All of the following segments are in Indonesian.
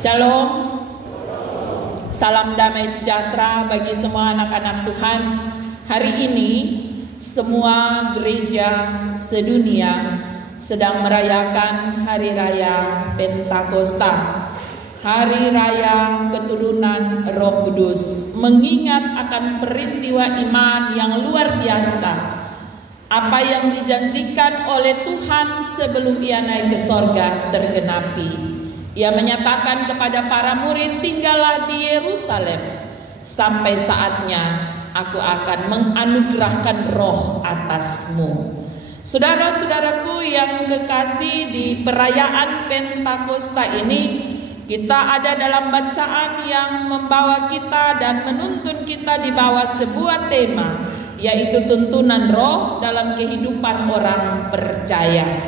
Shalom. Salam damai sejahtera bagi semua anak-anak Tuhan. Hari ini semua gereja sedunia sedang merayakan Hari Raya Pentakosta, Hari Raya Keturunan Roh Kudus, mengingat akan peristiwa iman yang luar biasa, apa yang dijanjikan oleh Tuhan sebelum Ia naik ke sorga tergenapi. Ia menyatakan kepada para murid, tinggallah di Yerusalem sampai saatnya aku akan menganugerahkan roh atasmu. Saudara-saudaraku yang kekasih, di perayaan Pentakosta ini kita ada dalam bacaan yang membawa kita dan menuntun kita di bawah sebuah tema, yaitu tuntunan roh dalam kehidupan orang percaya.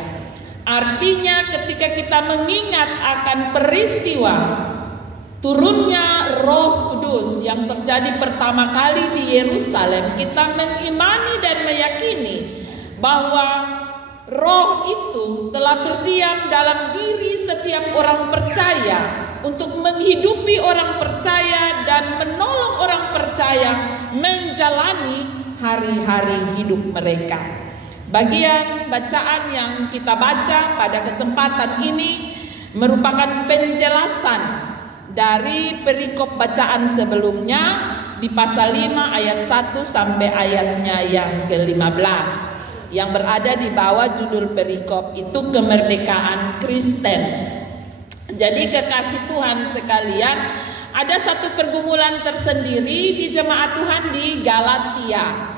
Artinya ketika kita mengingat akan peristiwa turunnya Roh Kudus yang terjadi pertama kali di Yerusalem, kita mengimani dan meyakini bahwa roh itu telah berdiam dalam diri setiap orang percaya untuk menghidupi orang percaya dan menolong orang percaya menjalani hari-hari hidup mereka. Bagian bacaan yang kita baca pada kesempatan ini merupakan penjelasan dari perikop bacaan sebelumnya di pasal 5 ayat 1 sampai ayatnya yang ke-15, yang berada di bawah judul perikop itu kemerdekaan Kristen. Jadi kekasih Tuhan sekalian, ada satu pergumulan tersendiri di jemaat Tuhan di Galatia.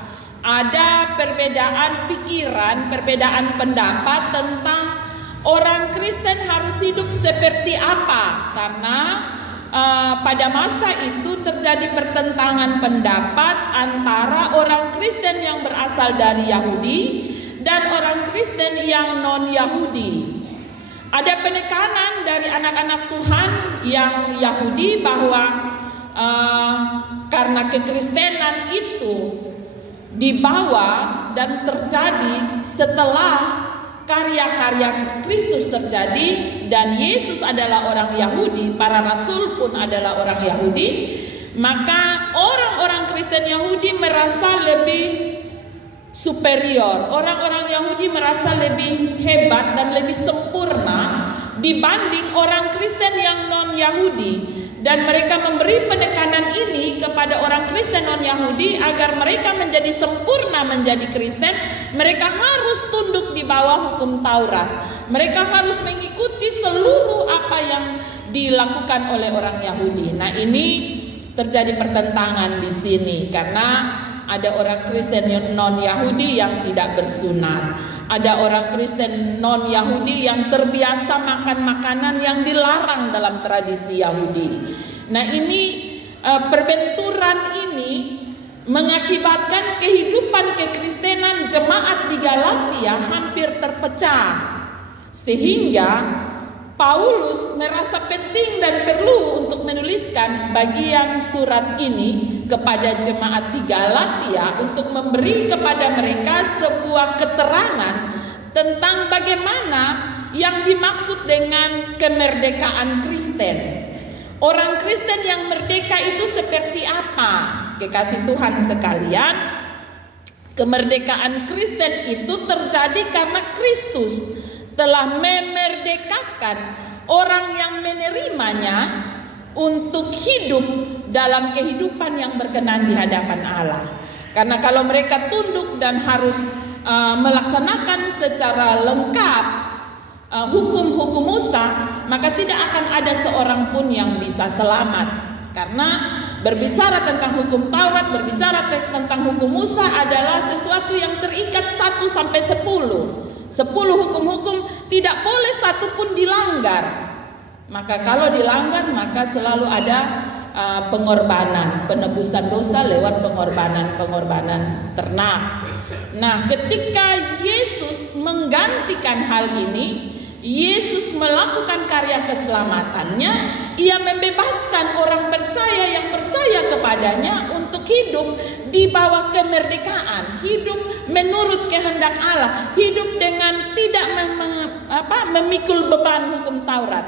Ada perbedaan pikiran, perbedaan pendapat tentang orang Kristen harus hidup seperti apa. Karena pada masa itu terjadi pertentangan pendapat antara orang Kristen yang berasal dari Yahudi dan orang Kristen yang non-Yahudi. Ada penekanan dari anak-anak Tuhan yang Yahudi bahwa karena kekristenan itu dibawa dan terjadi setelah karya-karya Kristus terjadi, dan Yesus adalah orang Yahudi, para rasul pun adalah orang Yahudi, maka orang-orang Kristen Yahudi merasa lebih superior, orang-orang Yahudi merasa lebih hebat dan lebih sempurna dibanding orang Kristen yang non-Yahudi. Dan mereka memberi penekanan ini kepada orang Kristen non-Yahudi agar mereka menjadi sempurna menjadi Kristen. Mereka harus tunduk di bawah hukum Taurat. Mereka harus mengikuti seluruh apa yang dilakukan oleh orang Yahudi. Nah, ini terjadi pertentangan di sini karena ada orang Kristen non-Yahudi yang tidak bersunat. Ada orang Kristen non-Yahudi yang terbiasa makan makanan yang dilarang dalam tradisi Yahudi. Nah, ini perbenturan ini mengakibatkan kehidupan kekristenan jemaat di Galatia hampir terpecah. Sehingga Paulus merasa penting dan perlu untuk menuliskan bagian surat ini kepada jemaat di Galatia untuk memberi kepada mereka sebuah keterangan tentang bagaimana yang dimaksud dengan kemerdekaan Kristen. Orang Kristen yang merdeka itu seperti apa? Kekasih Tuhan sekalian, kemerdekaan Kristen itu terjadi karena Kristus telah memerdekakan orang yang menerimanya untuk hidup dalam kehidupan yang berkenan di hadapan Allah. Karena kalau mereka tunduk dan harus melaksanakan secara lengkap hukum-hukum Musa, maka tidak akan ada seorang pun yang bisa selamat. Karena berbicara tentang hukum Taurat, berbicara tentang hukum Musa adalah sesuatu yang terikat 1 sampai 10. 10 hukum-hukum tidak boleh satu pun dilanggar. Maka kalau dilanggar maka selalu ada pengorbanan, penebusan dosa lewat pengorbanan ternak. Nah, ketika Yesus menggantikan hal ini, Yesus melakukan karya keselamatannya. Ia membebaskan orang percaya yang percaya kepadanya untuk hidup di bawah kemerdekaan, hidup menurut kehendak Allah, hidup dengan tidak memikul beban hukum Taurat.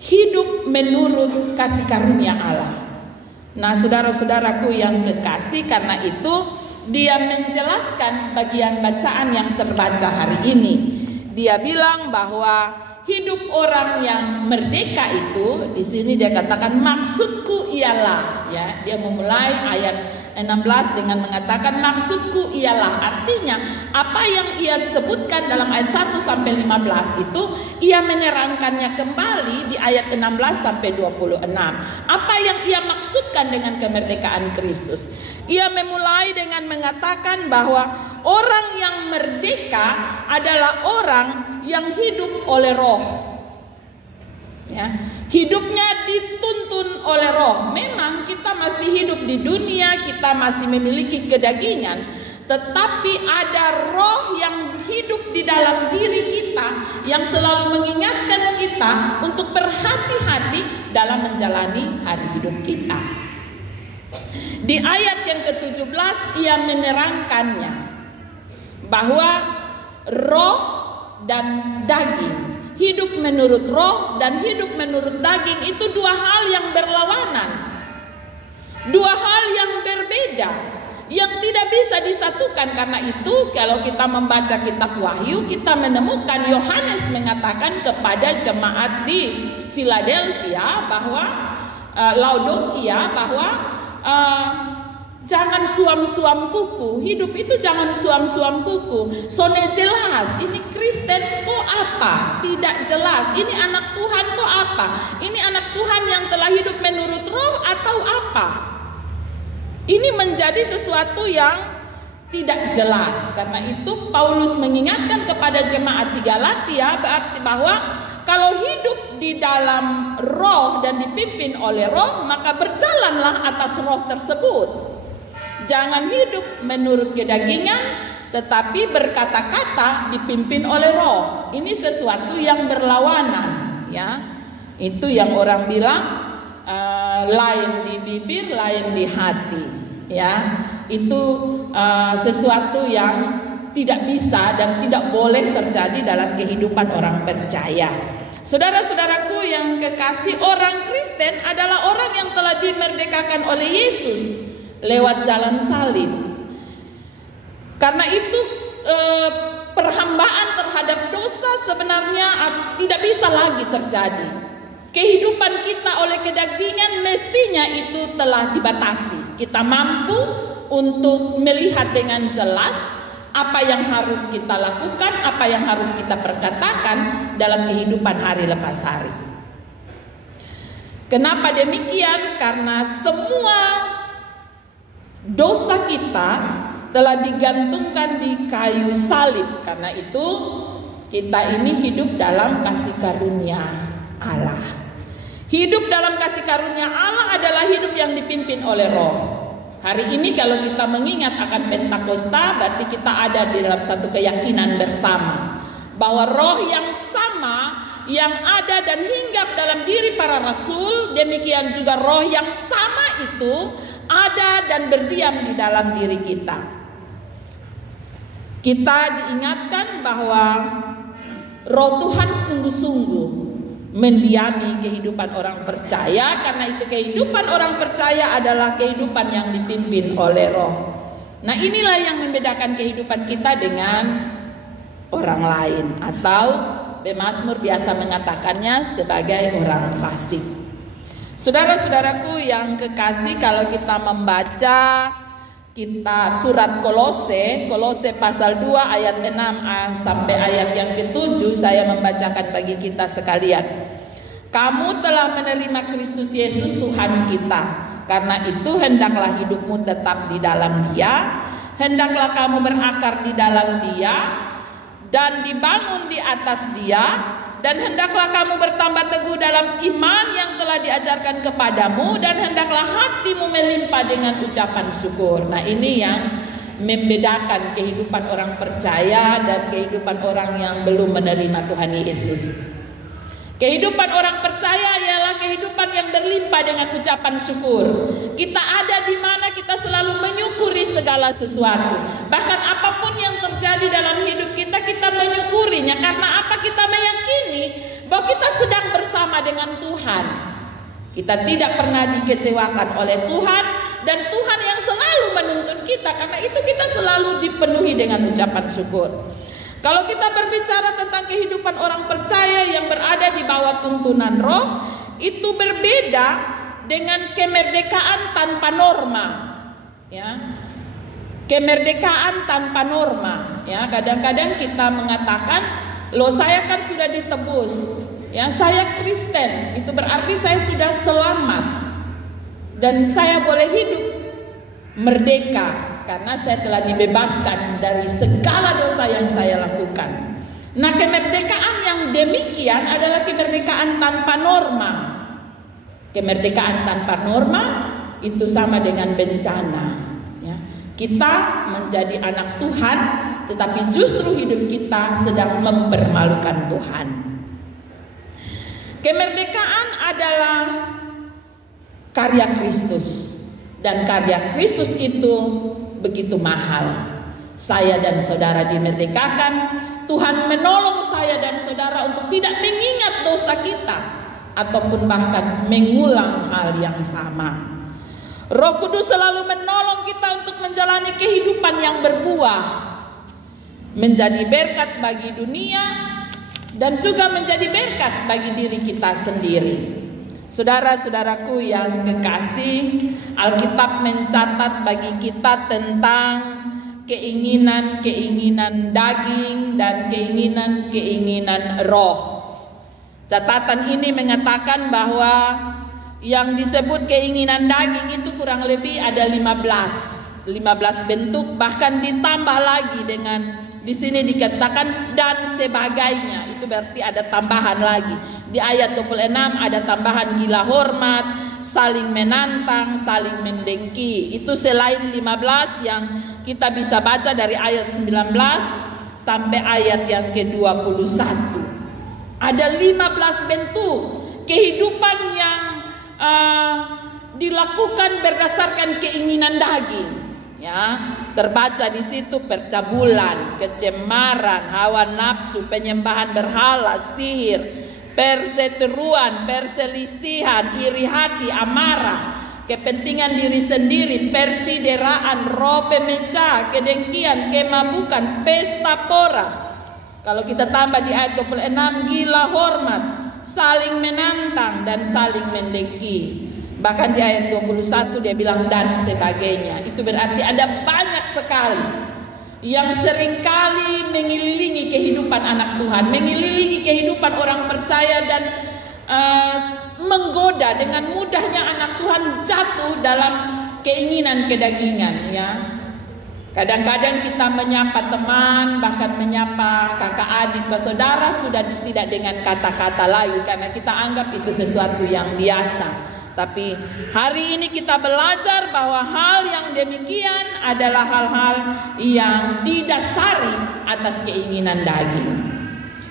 hidup menurut kasih karunia Allah. Nah, saudara-saudaraku yang kekasih, karena itu dia menjelaskan bagian bacaan yang terbaca hari ini. Dia bilang bahwa hidup orang yang merdeka itu, di sini dia katakan maksudku ialah, ya, dia memulai ayat 16 dengan mengatakan maksudku ialah, artinya apa yang ia sebutkan dalam ayat 1 sampai 15 itu ia menerangkannya kembali di ayat 16 sampai 26. Apa yang ia maksudkan dengan kemerdekaan Kristus? Ia memulai dengan mengatakan bahwa orang yang merdeka adalah orang yang hidup oleh Roh. Ya, hidupnya dituntun oleh Roh. Memang kita masih hidup di dunia, kita masih memiliki kedagingan, tetapi ada Roh yang hidup di dalam diri kita yang selalu mengingatkan kita untuk berhati-hati dalam menjalani hari hidup kita. Di ayat yang ke-17 ia menerangkannya bahwa roh dan daging, hidup menurut roh dan hidup menurut daging itu dua hal yang berlawanan, dua hal yang berbeda, yang tidak bisa disatukan. Karena itu kalau kita membaca kitab Wahyu, kita menemukan Yohanes mengatakan kepada jemaat di Philadelphia bahwa Laodikia bahwa jangan suam-suam kuku, hidup itu jangan suam-suam kuku. Soalnya jelas, ini Kristen kok apa? Tidak jelas. Ini anak Tuhan kok apa? Ini anak Tuhan yang telah hidup menurut roh atau apa? Ini menjadi sesuatu yang tidak jelas. Karena itu Paulus mengingatkan kepada jemaat di Galatia bahwa kalau hidup di dalam roh dan dipimpin oleh roh, maka berjalanlah atas roh tersebut. Jangan hidup menurut kedagingan, tetapi berkata-kata dipimpin oleh roh. Ini sesuatu yang berlawanan, ya. Itu yang orang bilang lain di bibir, lain di hati, ya. Itu sesuatu yang tidak bisa dan tidak boleh terjadi dalam kehidupan orang percaya. Saudara-saudaraku yang kekasih, orang Kristen adalah orang yang telah dimerdekakan oleh Yesus lewat jalan salib. Karena itu perhambaan terhadap dosa sebenarnya tidak bisa lagi terjadi. Kehidupan kita oleh kedagingan mestinya itu telah dibatasi. Kita mampu untuk melihat dengan jelas apa yang harus kita lakukan, apa yang harus kita perkatakan dalam kehidupan hari lepas hari. Kenapa demikian? Karena semua dosa kita telah digantungkan di kayu salib. Karena itu kita ini hidup dalam kasih karunia Allah. Hidup dalam kasih karunia Allah adalah hidup yang dipimpin oleh roh. Hari ini kalau kita mengingat akan Pentakosta, berarti kita ada di dalam satu keyakinan bersama bahwa roh yang sama yang ada dan hinggap dalam diri para rasul, demikian juga roh yang sama itu ada dan berdiam di dalam diri kita. Kita diingatkan bahwa roh Tuhan sungguh-sungguh mendiami kehidupan orang percaya. Karena itu kehidupan orang percaya adalah kehidupan yang dipimpin oleh roh. Nah, inilah yang membedakan kehidupan kita dengan orang lain, atau pemazmur biasa mengatakannya sebagai orang fasik. Saudara-saudaraku yang kekasih, kalau kita membaca kitab surat Kolose pasal 2 ayat 6 sampai ayat yang ke-7, saya membacakan bagi kita sekalian. Kamu telah menerima Kristus Yesus Tuhan kita, karena itu hendaklah hidupmu tetap di dalam Dia, hendaklah kamu berakar di dalam Dia dan dibangun di atas Dia, dan hendaklah kamu bertambah teguh dalam iman yang telah diajarkan kepadamu, dan hendaklah hatimu melimpah dengan ucapan syukur. Nah, ini yang membedakan kehidupan orang percaya dan kehidupan orang yang belum menerima Tuhan Yesus. Kehidupan orang percaya ialah kehidupan yang berlimpah dengan ucapan syukur. Kita ada di mana kita selalu menyukuri segala sesuatu. Bahkan apapun yang terjadi dalam hidup kita, kita menyukurinya. Karena apa? Kita meyakini bahwa kita sedang bersama dengan Tuhan. Kita tidak pernah dikecewakan oleh Tuhan, dan Tuhan yang selalu menuntun kita. Karena itu kita selalu dipenuhi dengan ucapan syukur. Kalau kita berbicara tentang kehidupan orang percaya yang berada di bawah tuntunan Roh, itu berbeda dengan kemerdekaan tanpa norma. Ya, kemerdekaan tanpa norma. Ya, kadang-kadang kita mengatakan, loh saya kan sudah ditebus. Ya, saya Kristen, itu berarti saya sudah selamat dan saya boleh hidup merdeka karena saya telah dibebaskan dari segala dosa yang saya lakukan. Nah, kemerdekaan yang demikian adalah kemerdekaan tanpa norma. Kemerdekaan tanpa norma itu sama dengan bencana. Ya. Kita menjadi anak Tuhan, tetapi justru hidup kita sedang mempermalukan Tuhan. Kemerdekaan adalah karya Kristus, dan karya Kristus itu begitu mahal. Saya dan saudara dimerdekakan. Tuhan menolong saya dan saudara untuk tidak mengingat dosa kita ataupun bahkan mengulang hal yang sama. Roh Kudus selalu menolong kita untuk menjalani kehidupan yang berbuah, menjadi berkat bagi dunia dan juga menjadi berkat bagi diri kita sendiri. Saudara-saudaraku yang kekasih, Alkitab mencatat bagi kita tentang keinginan-keinginan daging dan keinginan-keinginan roh. Catatan ini mengatakan bahwa yang disebut keinginan daging itu kurang lebih ada 15 bentuk, bahkan ditambah lagi dengan di sini dikatakan dan sebagainya. Itu berarti ada tambahan lagi. Di ayat 26 ada tambahan gila hormat, saling menantang, saling mendengki. Itu selain 15 yang kita bisa baca dari ayat 19 sampai ayat yang ke-21. Ada 15 bentuk kehidupan yang dilakukan berdasarkan keinginan daging. Ya, terbaca di situ percabulan, kecemaran, hawa nafsu, penyembahan berhala, sihir, perseteruan, perselisihan, iri hati, amarah, kepentingan diri sendiri, percideraan, roh pemecah, kedengkian, kemabukan, pesta pora. Kalau kita tambah di ayat 26, gila hormat, saling menantang dan saling mendengki. Bahkan di ayat 21 dia bilang dan sebagainya. Itu berarti ada banyak sekali yang seringkali mengelilingi kehidupan anak Tuhan, mengelilingi kehidupan orang percaya dan menggoda dengan mudahnya anak Tuhan jatuh dalam keinginan kedagingan. Ya, kadang-kadang kita menyapa teman, bahkan menyapa kakak adik, saudara sudah tidak dengan kata-kata lagi karena kita anggap itu sesuatu yang biasa. Tapi hari ini kita belajar bahwa hal yang demikian adalah hal-hal yang didasari atas keinginan daging.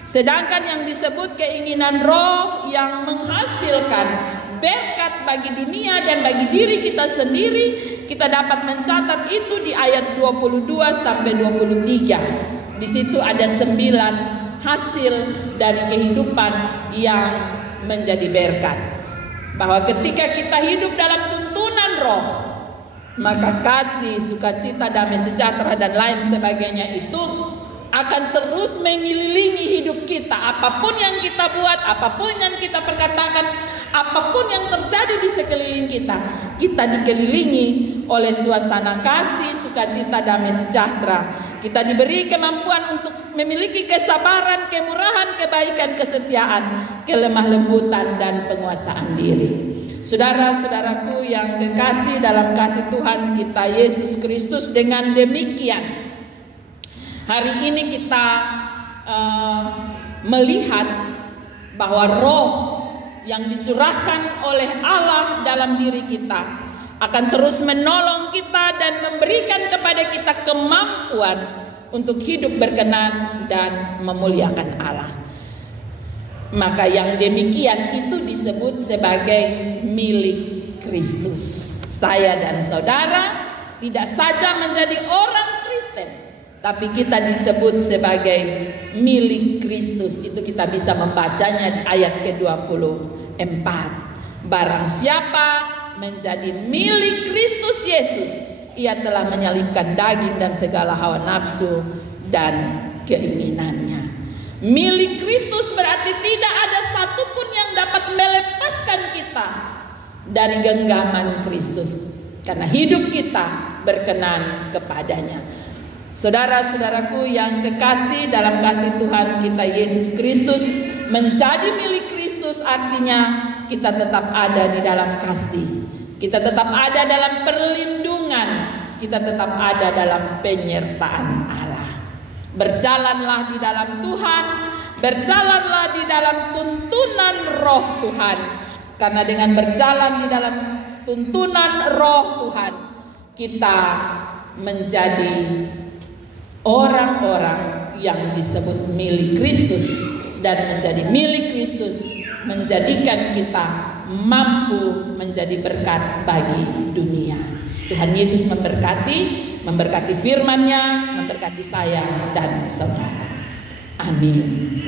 Sedangkan yang disebut keinginan roh yang menghasilkan berkat bagi dunia dan bagi diri kita sendiri, kita dapat mencatat itu di ayat 22 sampai 23. Di situ ada 9 hasil dari kehidupan yang menjadi berkat. Bahwa ketika kita hidup dalam tuntunan roh, maka kasih, sukacita, damai sejahtera dan lain sebagainya itu akan terus mengelilingi hidup kita. Apapun yang kita buat, apapun yang kita perkatakan, apapun yang terjadi di sekeliling kita, kita dikelilingi oleh suasana kasih, sukacita, damai sejahtera. Kita diberi kemampuan untuk memiliki kesabaran, kemurahan, kebaikan, kesetiaan, kelemah lembutan dan penguasaan diri. Saudara-saudaraku yang kekasih dalam kasih Tuhan kita Yesus Kristus, dengan demikian hari ini kita melihat bahwa roh yang dicurahkan oleh Allah dalam diri kita akan terus menolong kita dan memberikan kepada kita kemampuan untuk hidup berkenan dan memuliakan Allah. Maka yang demikian itu disebut sebagai milik Kristus. Saya dan saudara tidak saja menjadi orang Kristen, tapi kita disebut sebagai milik Kristus. Itu kita bisa membacanya di ayat ke-24. Barang siapa menjadi milik Kristus Yesus, ia telah menyalibkan daging dan segala hawa nafsu dan keinginannya. Milik Kristus berarti tidak ada satupun yang dapat melepaskan kita dari genggaman Kristus, karena hidup kita berkenan kepadanya. Saudara-saudaraku yang kekasih dalam kasih Tuhan kita Yesus Kristus, menjadi milik Kristus artinya kita tetap ada di dalam kasih, kita tetap ada dalam perlindungan, kita tetap ada dalam penyertaan Allah. Berjalanlah di dalam Tuhan, berjalanlah di dalam tuntunan Roh Tuhan, karena dengan berjalan di dalam tuntunan Roh Tuhan, kita menjadi orang-orang yang disebut milik Kristus, dan menjadi milik Kristus menjadikan kita mampu menjadi berkat bagi dunia. Tuhan Yesus memberkati firman-Nya, memberkati saya dan saudara. Amin.